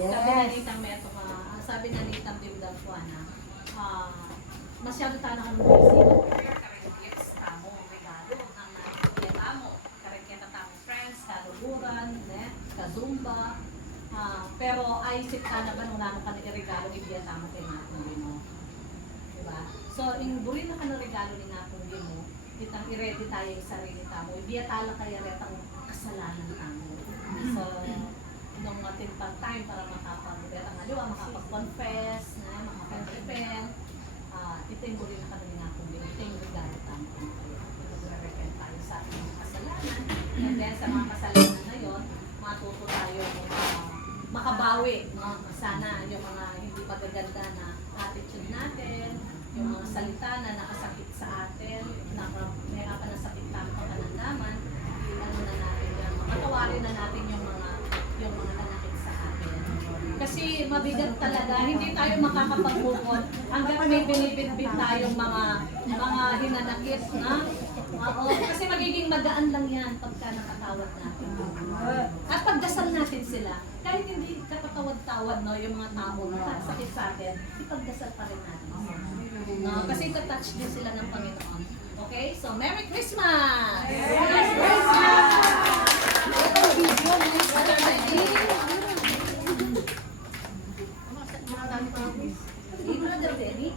Sabi na Nitang Bimdang Juana, masyado tayo na kami sino karang gifts tamo, regalo, ang nakikita mo, karang kita tamo friends, kaluburan, kazumba, pero isip ka na ba nung naman ka regalo, ibiya tamo kay natong mo. Diba? So, yung buri na ka na regalo ni natong mo, kitang i-ready tayo yung sarili tamo, ibiya tala kaya retang kasalanan tamo. So, nung ating time para makapag-confess, makapag-repent, ito yung buri na kami nga kung ito yung regalo tamo kung mag-repent tayo sa ating kasalanan. And then sa mga kasalanan na yun, matuto tayo makabawi. Sana yung mga hindi magaganda na attitude natin, yung mga salita na nakasakit sa atin, may panasakit tayo pang kanandaman, ano na natin yan, makatawarin na natin yung mga nanakit sa atin. Kasi mabigat talaga, hindi tayo makakapag-move hanggang may binibitbit tayong mga hinanakit na. Kasi magiging magaan lang yan pagka nakatawad natin. At pagdasal natin sila, kahit hindi kapatawad-tawad yung mga tao na sakit sa atin, ipagdasal pa rin natin. Kasi ita-touch din sila ng Panginoon. Okay? So, Merry Christmas! Merry Christmas! Brother Benny?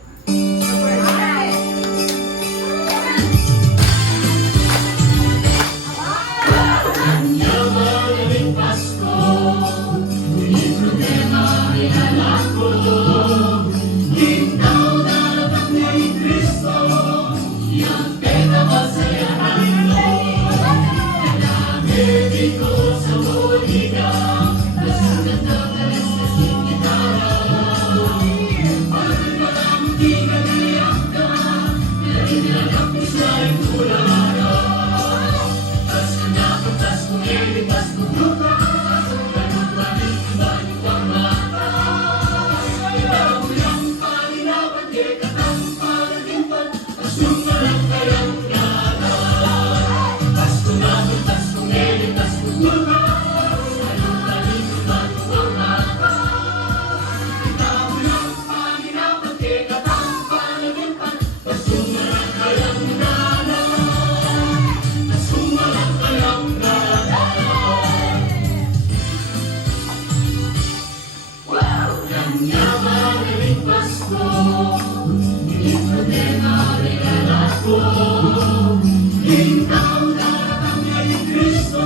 Ikaw na ang Kristo,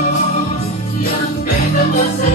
yang peka mo sa